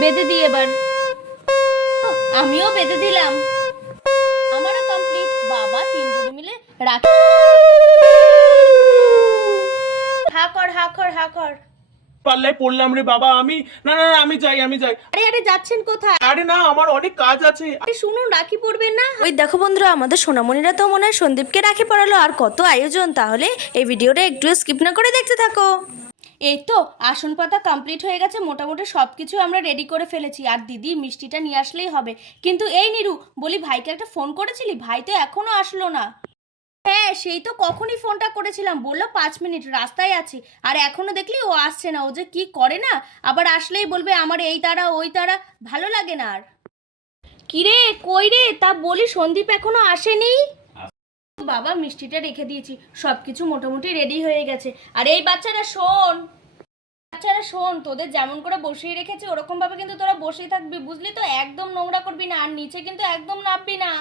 বেঁধে দিই এবার। আমিও বেঁধে দিলাম। আমারও কমপ্লিট বাবা তিনজনে মিলে রাখি। হা কর হা কর হা কর পাল্লায় পড়লাম রে বাবা আমি। না না না, আমি যাই আমি যাই। আরে আরে যাচ্ছেন কোথায়? আরে না আমার অনেক কাজ আছে। আরে শুনুন রাখি পড়বেন না? ওই দেখো বন্ধুরা আমাদের সোনামণিরা তো মনে হয় সন্দীপকে রাখি পড়ালো। আর কত আয়োজন তাহলে এই ভিডিওটা একটু স্কিপ না করে দেখতে থাকো। এই তো, আসন পাতা কমপ্লিট হয়ে গেছে, মোটামুটি সব কিছু আমরা রেডি করে ফেলেছি। আর দিদি মিষ্টিটা নিয়ে আসলেই হবে। কিন্তু এই নিরু, বলি ভাইকে একটা ফোন করেছিলি? ভাই তো এখনও আসলো না। হ্যাঁ সেই তো কখনই ফোনটা করেছিলাম। বলল পাঁচ মিনিট, রাস্তায় আছি। আর এখনও দেখলি ও আসছে না, ও যে কি করে না? আবার আসলেই বলবে আমার এই তারা, ওই তারা, ভালো লাগে না আর। কিরে, কই রে? তা বলি, সন্দীপ এখনও আসেনি? বাবা, মিষ্টিটা রেখে দিয়েছি। সব কিছু মোটামুটি রেডি হয়ে গেছে। আর এই বাচ্চারা, শোন। বাচ্চারা, শোন, তোদের যেমন করে বসিয়ে রেখেছি ওরকমভাবে কিন্তু তোরা বসেই থাকবি। বুঝলি তো? একদম নোংরা করবি না, আর নিচে কিন্তু একদম নামবি না।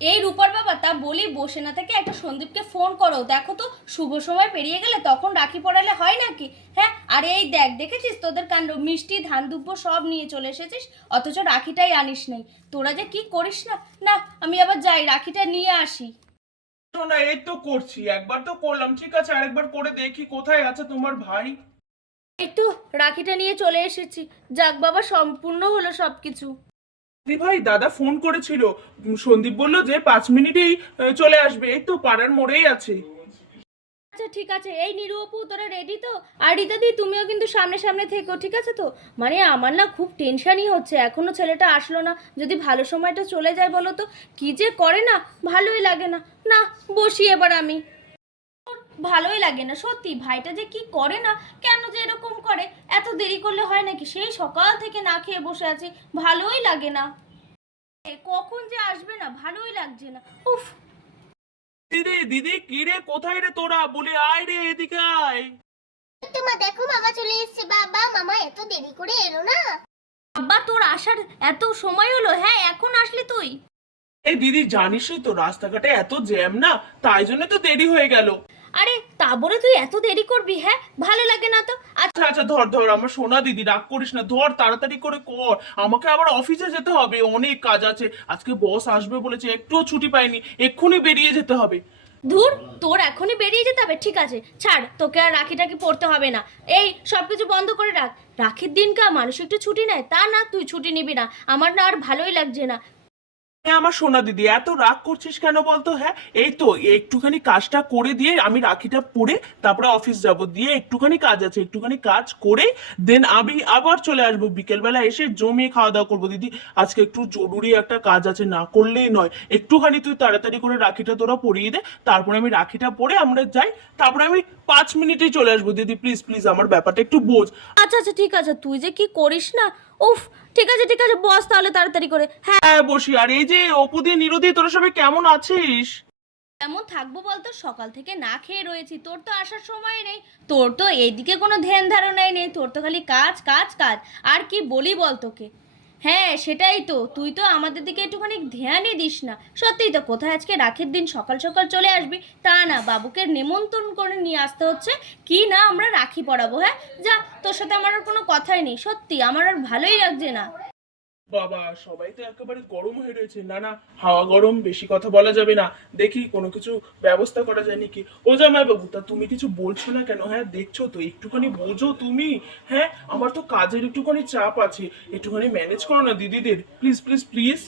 এই রূপার বাবা তা বলি বসে না থেকে একটা সন্দীপকে ফোন করো। দেখো তো শুভ সময় পেরিয়ে গেলে তখন রাখি পড়ালে হয় নাকি? হ্যাঁ আর এই দেখ দেখেছিস তোদের কাণ্ড? মিষ্টি ধান দুব্য সব নিয়ে চলে এসেছিস অথচ রাখিটাই আনিস নাই। তোরা যে কি করিস না? না আমি আবার যাই রাখিটা নিয়ে আসি। না এই তো করছি একবার তো করলাম ঠিক আছে? আরেকবার করে দেখি কোথায় আছে তোমার ভাই। একটু রাখিটা নিয়ে চলে এসেছি। যাক বাবা সম্পূর্ণ হলো সব কিছু ভাই, দাদা ফোন করেছিল। সন্দীপ বলল যে পাঁচ মিনিটেই চলে আসবে। এই তো পাড়ার মোড়েই আছে। আচ্ছা ঠিক আছে। এই নিরু অপু, তোরা রেডি তো? আর রিতাদি, তুমিও কিন্তু সামনে সামনে থেকো, ঠিক আছে তো? মানে আমার না খুব টেনশনই হচ্ছে। এখনও ছেলেটা আসলো না। যদি ভালো সময়টা চলে যায় বলো তো? কি যে করে না? ভালোই লাগে না। না, বসি এবার আমি। ভালোই লাগে না সত্যি। ভাইটা যে কি করে না কেন যে এরকম করে? এত দেরি করলে হয় নাকি? সেই সকাল থেকে না খেয়ে বসে আছি ভালোই লাগে না। কখন যে আসবে না ভালোই লাগছে না। উফ। দিদি দিদি কি রে? কোথায় রে তোরা? বলে আয় রে এদিকে আয়। তোমা দেখো মামা চলে এসেছে। বাবা মামা এত দেরি করে এলো না। আব্বা তোর আসার এত সময় হলো? হ্যাঁ এখন আসলি তুই। এই দিদি জানিসই তো রাস্তাঘাটে এত জ্যাম না তাই জন্য তো দেরি হয়ে গেল। আরে তা বলে তুই এত দেরি করবি হ্যাঁ? ভালো লাগে না তো। আচ্ছা আচ্ছা ধর ধর আমার সোনা দিদি রাগ করিস না। ধর তাড়াতাড়ি করে কর। আমাকে আবার অফিসে যেতে হবে অনেক কাজ আছে। আজকে বস আসবে বলেছে একটুও ছুটি পাইনি এক্ষুনি বেরিয়ে যেতে হবে। ধুর তোর এখনই বেরিয়ে যেতে হবে ঠিক আছে। ছাড় তোকে আর রাখি টাকি পড়তে হবে না। এই সব কিছু বন্ধ করে রাখ। রাখির দিনকা মানুষ একটু ছুটি নেয় তা না তুই ছুটি নিবি না। আমার না আর ভালোই লাগছে না। আমার সোনা দিদি, এত রাগ করছিস কেন বলতো? হ্যাঁ এই তো, একটুখানি কাজটা করে দিয়ে আমি রাখিটা পরে তারপরে অফিস যাব। দিয়ে একটুখানি কাজ আছে, একটুখানি কাজ করে দেন আমি আবার চলে আসব বিকেলবেলা এসে জমিয়ে খাওয়া দাওয়া করব। দিদি, আজকে একটু জরুরি একটা কাজ আছে, না করলেই নয়। একটুখানি তুই তাড়াতাড়ি করে রাখিটা তোরা পরিয়ে দে, তারপরে আমি রাখিটা পরে আমরা যাই, তারপরে আমি পাঁচ মিনিটেই চলে আসব। দিদি প্লিজ প্লিজ আমার ব্যাপারটা একটু বোঝ। আচ্ছা আচ্ছা ঠিক আছে। তুই যে কি করিস না উফ ঠিক আছে ঠিক আছে বস তাহলে তাড়াতাড়ি করে। হ্যাঁ। হ্যাঁ বসি। আর এই যে অপুদি নিরুদি তোর সবাই কেমন আছিস? কেমন থাকব বলতো? সকাল থেকে না খেয়ে রয়েছি। তোর তো আসার সময় নেই। তোর তো এইদিকে কোনো ধ্যান ধারণাই নেই। তোর তো খালি কাজ কাজ কাজ। আর কি বলি বল তোকে? হ্যাঁ সেটাই তো। তুই তো আমাদের দিকে একটুখানি ধ্যানই দিস না। সত্যিই তো, কোথায় আজকে রাখের দিন সকাল সকাল চলে আসবি? তা না, বাবুকে নেমন্তন্ন করে নিয়ে আসতে হচ্ছে। কি না আমরা রাখি পড়াবো হ্যাঁ? যা, তোর সাথে আমার আর কোনো কথাই নেই, সত্যি। আমার আর ভালোই লাগছে না। বাবা, সবাই তো একেবারে গরম হয়ে রয়েছে। না না, হাওয়া গরম, বেশি কথা বলা যাবে না। দেখি, কোনো কিছু ব্যবস্থা করা যায় নাকি? ও জামাই বাবু তা তুমি কিছু বলছো না কেন? হ্যাঁ দেখছ তো, একটুখানি বোঝো তুমি। হ্যাঁ আমার তো কাজের একটুখানি চাপ আছে। একটুখানি ম্যানেজ করো না দিদিদের। প্লিজ প্লিজ প্লিজ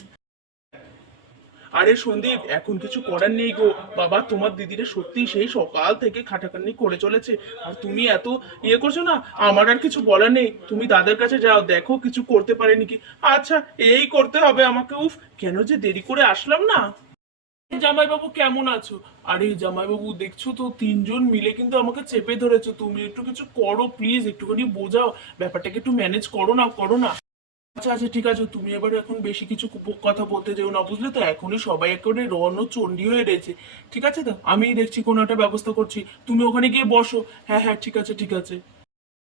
আরে সন্দীপ, এখন কিছু করার নেই গো। বাবা, তোমার দিদিরা সত্যি সেই সকাল থেকে খাটাখাটনি করে চলেছে। আর তুমি এত ইয়ে করছ না, আমার আর কিছু বলার নেই। তুমি দাদার কাছে যাও, দেখো কিছু করতে পারে নাকি আচ্ছা এই করতে হবে আমাকে, উফ, কেন যে দেরি করে আসলাম না? জামাইবাবু, কেমন আছো? আরে জামাইবাবু, দেখছ তো, তিনজন মিলে কিন্তু আমাকে চেপে ধরেছো। তুমি একটু কিছু করো প্লিজ একটুখানি বোঝাও। ব্যাপারটাকে একটু ম্যানেজ করো না করো না। আচ্ছা আচ্ছা ঠিক আছে, তুমি এবার এখন বেশি কিছু কথা বলতে যেও না, বুঝলে তো? এখনই সবাই একেবারে রণ চণ্ডী হয়ে রয়েছে। ঠিক আছে তো? আমিই দেখছি কোনো একটা ব্যবস্থা করছি। তুমি ওখানে গিয়ে বসো। হ্যাঁ হ্যাঁ ঠিক আছে ঠিক আছে।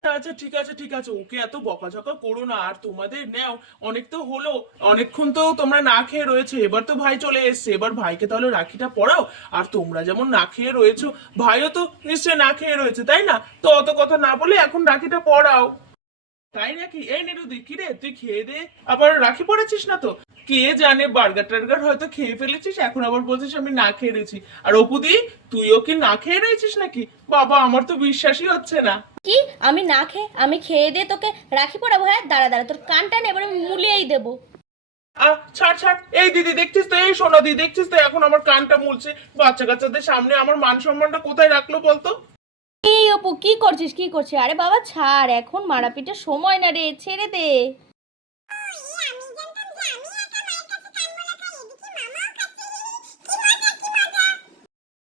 আচ্ছা ঠিক আছে ঠিক আছে। ওকে এত বকাঝকা করো না, আর তোমাদের নেও। অনেক তো হলো। অনেকক্ষণ তো তোমরা না খেয়ে রয়েছে। এবার তো ভাই চলে এসছে। এবার ভাইকে তাহলে রাখিটা পড়াও আর তোমরা যেমন না খেয়ে রয়েছো, ভাইও তো নিশ্চয় না খেয়ে রয়েছে, তাই না? তো অত কথা না বলে এখন রাখিটা পড়াও তাই নাকি? এই নিরুদি কি রে তুই খেয়ে দে। আবার রাখি পড়েছিস না তো? কে জানে বার্গার টার্গার হয়তো খেয়ে ফেলেছিস এখন আবার বলছিস আমি না খেয়ে রয়েছি। আর অপুদি তুইও কি না খেয়ে রয়েছিস নাকি? বাবা আমার তো বিশ্বাসই হচ্ছে না। কি? আমি না খেয়ে আমি খেয়ে দিয়ে তোকে রাখি পড়াবো হ্যাঁ? দাঁড়া দাঁড়া তোর কানটা এবারে মুলিয়েই দেবো। আহ ছাড় ছাড়। এই দিদি দেখছিস তো? এই সোনা দিদি দেখছিস তো? এখন আমার কানটা মুলছে। বাচ্চা কাচ্চাদের সামনে আমার মান সম্মানটা কোথায় রাখল বলতো? এই অপু, কি করছিস? কি করছিস? আরে বাবা, ছাড়, এখন মারাপিটের সময় না রে, ছেড়ে দে।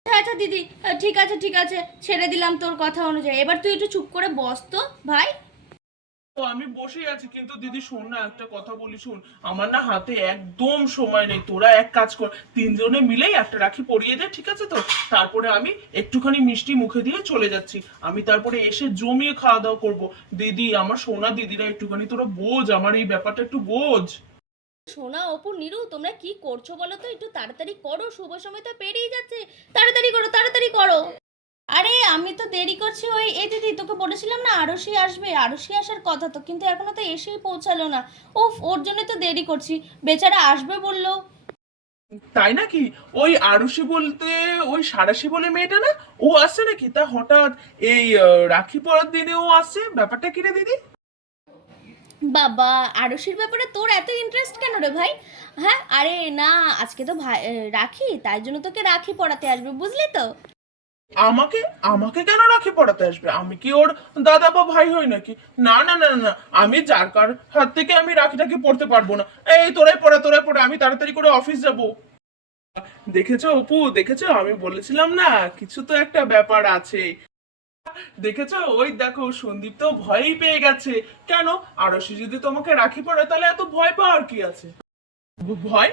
আচ্ছা দিদি ঠিক আছে ঠিক আছে, ছেড়ে দিলাম তোর কথা অনুযায়ী। এবার তুই একটু চুপ করে বস তো, ভাই। তো আমি বসেই আছি, কিন্তু দিদি শোন না, একটা কথা বলি শোন। আমার না হাতে একদম সময় নেই। তোরা এক কাজ কর, তিনজনে মিলেই একটা রাখি পরিয়ে দে, ঠিক আছে তো? তারপরে আমি একটুখানি মিষ্টি মুখে দিয়ে চলে যাচ্ছি। আমি তারপরে এসে জমিয়ে খাওয়া দাওয়া করব। দিদি, আমার সোনা দিদিরা, একটুখানি তোরা বোঝ, আমার এই ব্যাপারটা একটু বোঝ। সোনা, অপু, নিরু, তোমরা কি করছ বলো তো? একটু তাড়াতাড়ি করো, শুভ সময় তো পেরিয়ে যাচ্ছে। তাড়াতাড়ি করো তাড়াতাড়ি করো। আরে আমি তো দেরি করছি ওই এই দিদি তোকে বলেছিলাম না আরশি আসবে আরশি আসার কথা তো কিন্তু এখনও তো এসেই পৌঁছালো না। ওফ ওর জন্য তো দেরি করছি বেচারা আসবে বলল। তাই নাকি? ওই আরুষি বলতে ওই সারাশি বলে মেয়েটা না? ও আসছে নাকি? তা হঠাৎ এই রাখি পরার দিনে ও আসছে ব্যাপারটা কি রে দিদি? বাবা আরশির ব্যাপারে তোর এত ইন্টারেস্ট কেন রে ভাই? হ্যাঁ আরে না আজকে তো ভাই রাখি তাই জন্য তোকে রাখি পড়াতে আসবে বুঝলি তো? আমাকে আমাকে কেন রাখি পড়াতে আসবে? আমি কি ওর দাদা বা ভাই হই নাকি? না না না না, আমি যার কার হাত থেকে আমি রাখি রাখিটাকে পড়তে পারব না। এই তোরাই পড়া তোরাই পড়া আমি তাড়াতাড়ি করে অফিস যাব। দেখেছ অপু? দেখেছ? আমি বলেছিলাম না কিছু তো একটা ব্যাপার আছে। দেখেছ? ওই দেখো সন্দীপ তো ভয়ই পেয়ে গেছে। কেন? আরশি যদি তোমাকে রাখি পড়ে তাহলে এত ভয় পাওয়ার কি আছে? ভয়?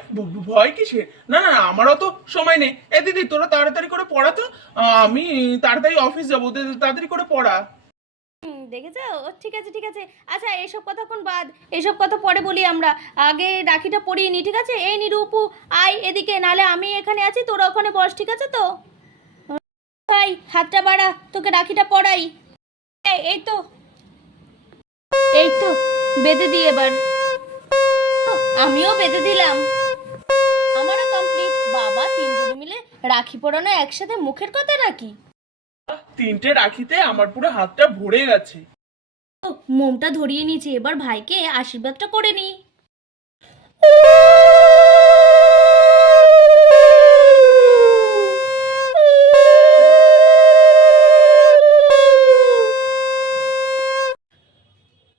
ভয় কিসে না না আমারও তো সময় নেই। এ, দিদি, তোরা তাড়াতাড়ি করে পড়া তো। আমি তাড়াতাড়ি অফিস যাব। তাড়াতাড়ি করে পড়া। দেখেছ? ঠিক আছে ঠিক আছে। আচ্ছা এসব কথা কোন বাদ? এসব কথা পরে বলি আমরা। আগে রাখিটা পরিয়ে নি, ঠিক আছে? এই নিরূপু আয় এদিকে। নালে আমি এখানে আছি, তোরা ওখানে বস, ঠিক আছে তো? ভাই হাতটা বাড়া, তোকে রাখিটা এই এই তো। এই তো, বেঁধে দিই এবার। আমিও বেঁধে দিলাম। আমারও কমপ্লিট বাবা তিনজন মিলে রাখি পরানো একসাথে মুখের কথা নাকি? তিনটে রাখিতে আমার পুরো হাতটা ভরে গেছে। ও, মোমটা ধরিয়ে নিয়েছি এবার ভাইকে আশীর্বাদটা করে নি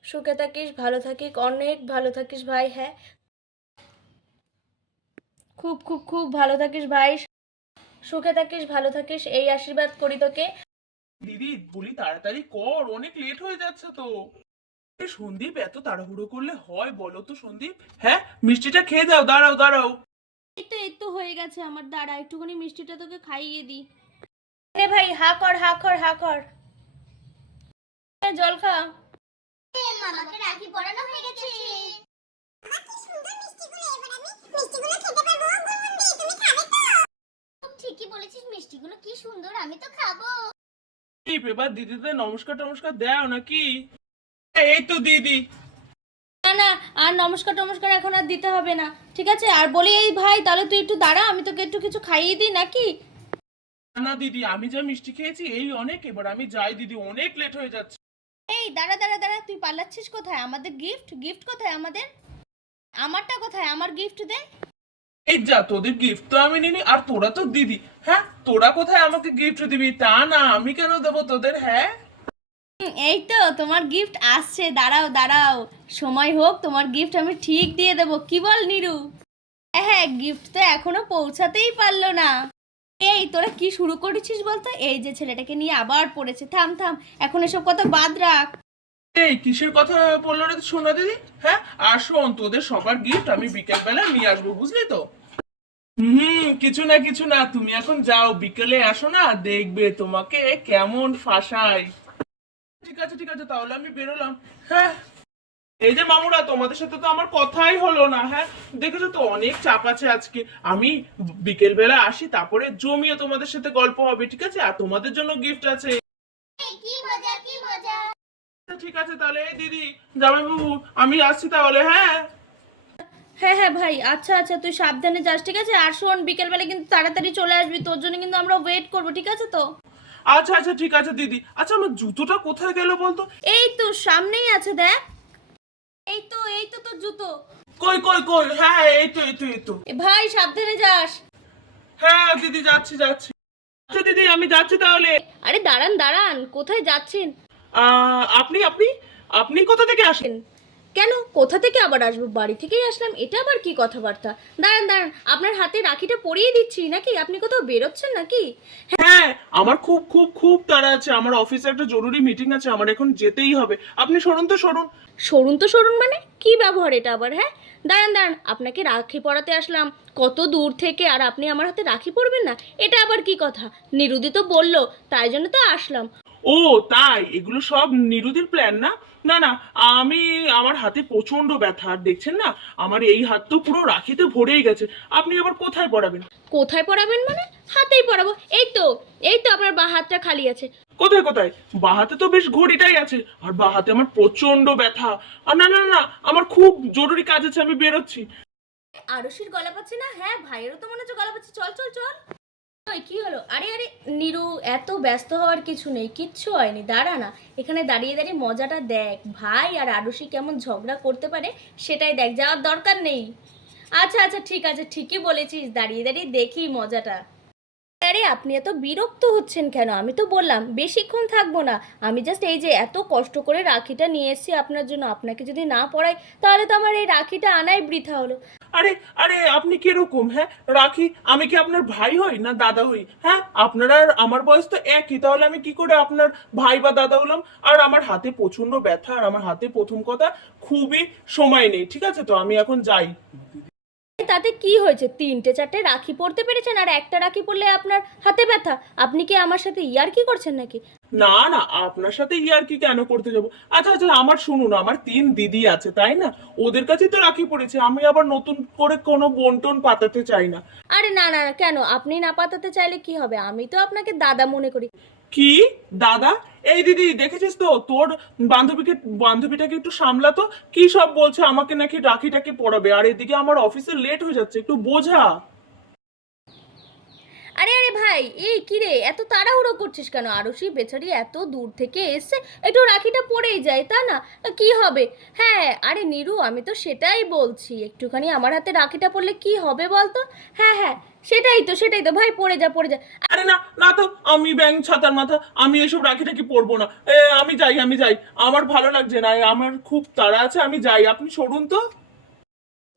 সুখে থাকিস ভালো থাকিস অনেক ভালো থাকিস ভাই হ্যাঁ? খুব খুব খুব ভালো থাকিস ভাই। সুখে থাকিস ভালো থাকিস এই আশীর্বাদ করি তোকে। দিদি বলি তাড়াতাড়ি কর অনেক লেট হয়ে যাচ্ছে তো। সন্দীপ এত তাড়াহুড়ো করলে হয় বলো তো সন্দীপ? হ্যাঁ মিষ্টিটা খেয়ে দাও দাঁড়াও দাঁড়াও। এই তো এই তো হয়ে গেছে আমার দাঁড়া একটুখানি মিষ্টিটা তোকে খাইয়ে দিই। রে ভাই হা কর হা কর হা কর। এ, জল খা। মামাকে রাখি পরানো হয়ে গেছে। ঠিকই বলেছিস মিষ্টিগুলো কি সুন্দর আমি তো খাব। কি এবার দিদিদের নমস্কার টমস্কার দেও নাকি? এই তো দিদি। না না আর নমস্কার টমস্কার এখন আর দিতে হবে না ঠিক আছে? আর বলি এই ভাই তাহলে তুই একটু দাঁড়া আমি তোকে একটু কিছু খাইয়ে দিই নাকি? না দিদি আমি যা মিষ্টি খেয়েছি এই অনেক এবার আমি যাই দিদি অনেক লেট হয়ে যাচ্ছে। এই দাঁড়া দাঁড়া দাঁড়া তুই পালাচ্ছিস কোথায়? আমাদের গিফট গিফট কোথায় আমাদের? আমারটা কোথায়? আমার গিফট দে। এই যা তোদের গিফট তো আমি নিনি আর তোরা তো দিদি। হ্যাঁ তোরা কোথায় আমাকে গিফট দিবি? তা না আমি কেন দেবো তোদের হ্যাঁ? এই তো তোমার গিফট আসছে। দাঁড়াও দাঁড়াও। সময় হোক তোমার গিফট আমি ঠিক দিয়ে দেবো। কি বল নিরু? হ্যাঁ, হ্যাঁ গিফট তো এখনও পৌঁছাতেই পারল না। এই তোরা কি শুরু করেছিস বলতো? এই যে ছেলেটাকে নিয়ে আবার পড়েছে। থাম থাম এখন এসব কথা বাদ রাখ। এই কিসের কথা বলল রে সোনা দিদি? হ্যাঁ শোন, তোদের সবার গিফট আমি বিকেল বেলা নিয়ে আসব, বুঝলি তো? হুম, কিছু না কিছু না, তুমি এখন যাও, বিকেলে আসো না, দেখবে তোমাকে কেমন ফাঁসাই ঠিক আছে ঠিক আছে, তাহলে আমি বেরোলাম। হ্যাঁ এই যে মামুরা, তোমাদের সাথে তো আমার কথাই হলো না হ্যাঁ? দেখেছ তো, অনেক চাপ আছে আজকে। আমি বিকেল বেলা আসি, তারপরে জমিয়ে তোমাদের সাথে গল্প হবে, ঠিক আছে? আর তোমাদের জন্য গিফট আছে। ঠিক আছে তাহলে। এই দিদি জামাইবাবু আমি আসছি তাহলে হ্যাঁ? হ্যাঁ হ্যাঁ ভাই আচ্ছা আচ্ছা তুই সাবধানে যাস ঠিক আছে? আর শোন বিকেলবেলা কিন্তু তাড়াতাড়ি চলে আসবি তোর জন্য কিন্তু আমরা ওয়েট করব ঠিক আছে তো? আচ্ছা আচ্ছা ঠিক আছে দিদি। আচ্ছা আমার জুতোটা কোথায় গেল বলতো? এই তো সামনেই আছে দেখ। এই তো এই তো তোর জুতো। কই কই কই? হ্যাঁ এই তো এই তো এই তো। এ ভাই সাবধানে যাস। হ্যাঁ দিদি যাচ্ছি যাচ্ছি। আচ্ছা দিদি আমি যাচ্ছি তাহলে। আরে দাঁড়ান দাঁড়ান কোথায় যাচ্ছেন? আপনি আপনি আপনি কোথা থেকে আসেন কেন? কোথা থেকে আবার আসব? বাড়ি থেকেই আসলাম। এটা আবার কি কথাবার্তা? দাঁড়ান দাঁড়ান। আপনার হাতে রাখিটা পরিয়ে দিচ্ছি নাকি? আপনি কোথাও বেরোচ্ছেন নাকি? হ্যাঁ আমার খুব খুব খুব তাড়া আছে। আমার অফিসে একটা জরুরি মিটিং আছে। আমার এখন যেতেই হবে। আপনি সরুন তো সরুন। সরুন তো সরুন মানে? কি ব্যবহার এটা আবার হ্যাঁ? দাঁড়ান দাঁড়ান। আপনাকে রাখি পড়াতে আসলাম। কত দূর থেকে আর আপনি আমার হাতে রাখি পরবেন না? এটা আবার কি কথা? নিরুদি তো বলল তাই জন্য তো আসলাম। ও তাই? এগুলো সব নিরুদির প্ল্যান না? না না আমি আমার হাতে প্রচণ্ড ব্যথা। আর দেখছেন না আমার এই হাত তো পুরো রাখিতে ভরেই গেছে। আপনি আবার কোথায় পড়াবেন? কোথায় পরাবেন মানে? হাতেই পরাবো এই তো এই তো আপনার বা হাতটা খালি আছে। কোথায় কোথায়? বাহাতে তো বেশ ঘড়িটাই আছে। আর বাহাতে আমার প্রচণ্ড ব্যথা। আর না না না আমার খুব জরুরি কাজ আছে আমি বেরোচ্ছি। আরশির গলা পাচ্ছে না? হ্যাঁ ভাইয়েরও তো মনে হচ্ছে গলা পাচ্ছে। চল চল চল। কি হলো? আরে আরে, নিরু, এত ব্যস্ত হওয়ার কিছু নেই, কিচ্ছু হয়নি, দাঁড়া না। এখানে দাঁড়িয়ে দাঁড়িয়ে মজাটা দেখ। ভাই আর আরুষি কেমন ঝগড়া করতে পারে সেটাই দেখ, যাওয়ার দরকার নেই। আচ্ছা আচ্ছা ঠিক আছে, ঠিকই বলেছিস, দাঁড়িয়ে দাঁড়িয়ে দেখি মজাটা। আরে আপনি এত বিরক্ত হচ্ছেন কেন? আমি তো বললাম, বেশিক্ষণ থাকব না। আমি জাস্ট এই যে এত কষ্ট করে রাখিটা নিয়ে এসেছি আপনার জন্য, আপনাকে যদি না পড়াই, তাহলে তো আমার এই রাখিটা আনাই বৃথা হলো। আরে আরে, আপনি কীরকম হ্যাঁ? রাখি, আমি কি আপনার ভাই হই না দাদা হই? হ্যাঁ আপনার আর আমার বয়স তো একই, তাহলে আমি কি করে আপনার ভাই বা দাদা হলাম? আর আমার হাতে প্রচণ্ড ব্যথা, আর আমার হাতে প্রথম কথা, খুবই সময় নেই, ঠিক আছে? তো আমি এখন যাই। তাতে কি হয়েছে? তিনটে চারটে রাখি পরতে পেরেছেন আর একটা রাখি পরলে আপনার হাতে ব্যথা? আপনি কি আমার সাথে ইয়ার কি করছেন নাকি? না না আপনার সাথে ইয়ার কি কেন করতে যাব? আচ্ছা আচ্ছা আমার শুনুন আমার তিন দিদি আছে তাই না? ওদের কাছে তো রাখি পড়েছে আমি আবার নতুন করে কোনো বন্টন পাতাতে চাই না। আরে না না, কেন? আপনি না পাতাতে চাইলে কি হবে? আমি তো আপনাকে দাদা মনে করি। কি? দাদা? এই দিদি, দেখেছিস তো? তোর বান্ধবীকে, বান্ধবীটাকে একটু সামলাতো কি সব বলছে? আমাকে নাকি রাখিটাকে পড়াবে। আর এদিকে আমার অফিসে লেট হয়ে যাচ্ছে। একটু বোঝা। আরে আরে ভাই, এই কি রে? এত তাড়াহুড়ো করছিস কেন? আরশি বেচারি এত দূর থেকে এসছে একটু রাখিটা পড়েই যায়, তা না? কি হবে? হ্যাঁ আরে নিরু, আমি তো সেটাই বলছি। একটুখানি আমার হাতে রাখিটা পড়লে কি হবে বলতো? হ্যাঁ হ্যাঁ সেটাই তো সেটাই তো। ভাই পড়ে যা পড়ে যা। আরে না না তো আমি ব্যাং ছাতার মাথা আমি এসব রাখিটাকি পরবো না। এ, আমি যাই আমি যাই। আমার ভালো লাগছে না আমার খুব তাড়া আছে আমি যাই। আপনি সরুন তো।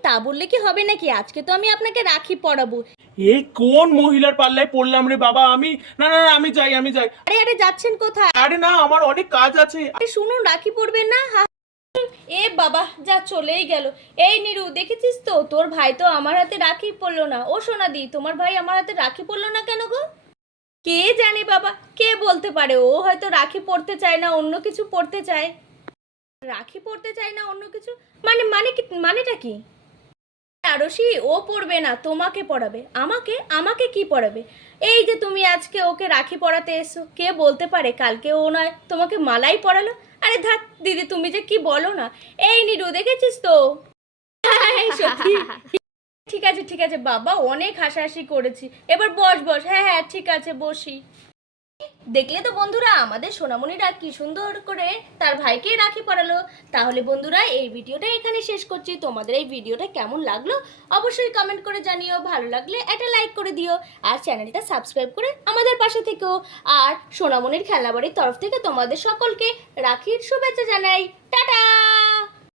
তা বললে কি হবে নাকি? আজকে তো আমি আপনাকে রাখি পরাবো এ কোন মহিলার পাল্লায় পড়লাম রে বাবা? আমি না না না, আমি যাই আমি যাই। আরে আরে যাচ্ছেন কোথায়? আরে না আমার অনেক কাজ আছে। আরে শুনুন রাখি পড়বেন না? হা- এ বাবা, যা চলেই গেল। এই নিরু, দেখেছিস তো? তোর ভাই তো আমার হাতে রাখি পড়ল না। ও সোনাদি, তোমার ভাই আমার হাতে রাখি পড়ল না কেন গো? কে জানে বাবা, কে বলতে পারে? ও হয়তো রাখি পড়তে চায় না, অন্য কিছু পড়তে চায়। রাখি পড়তে চায় না, অন্য কিছু? মানে মানে মানেটা কি? আরশি ও পড়বে না, তোমাকে পড়াবে। আমাকে? আমাকে কি পড়াবে? এই যে তুমি আজকে ওকে রাখি পড়াতে এসো। কে বলতে পারে, কালকে ও নয়, তোমাকে মালাই পড়ালো? আরে ধাত, দিদি, তুমি যে কি বলো না? এই নিরু, দেখেছিস তো? সত্যি। ঠিক আছে ঠিক আছে, বাবা, অনেক হাসাহাসি করেছি। এবার বস বস হ্যাঁ হ্যাঁ ঠিক আছে, বসি। দেখলে তো বন্ধুরা, আমাদের সোনামণিরা কি সুন্দর করে তার ভাইকে রাখি পড়ালো তাহলে বন্ধুরা, এই ভিডিওটা এখানে শেষ করছি। তোমাদের এই ভিডিওটা কেমন লাগল অবশ্যই কমেন্ট করে জানিও। ভালো লাগলে একটা লাইক করে দিও। আর চ্যানেলটা সাবস্ক্রাইব করে আমাদের পাশে থেকেও। আর সোনামণির খেলনাবাড়ির তরফ থেকে তোমাদের সকলকে রাখির শুভেচ্ছা জানাই। টাটা!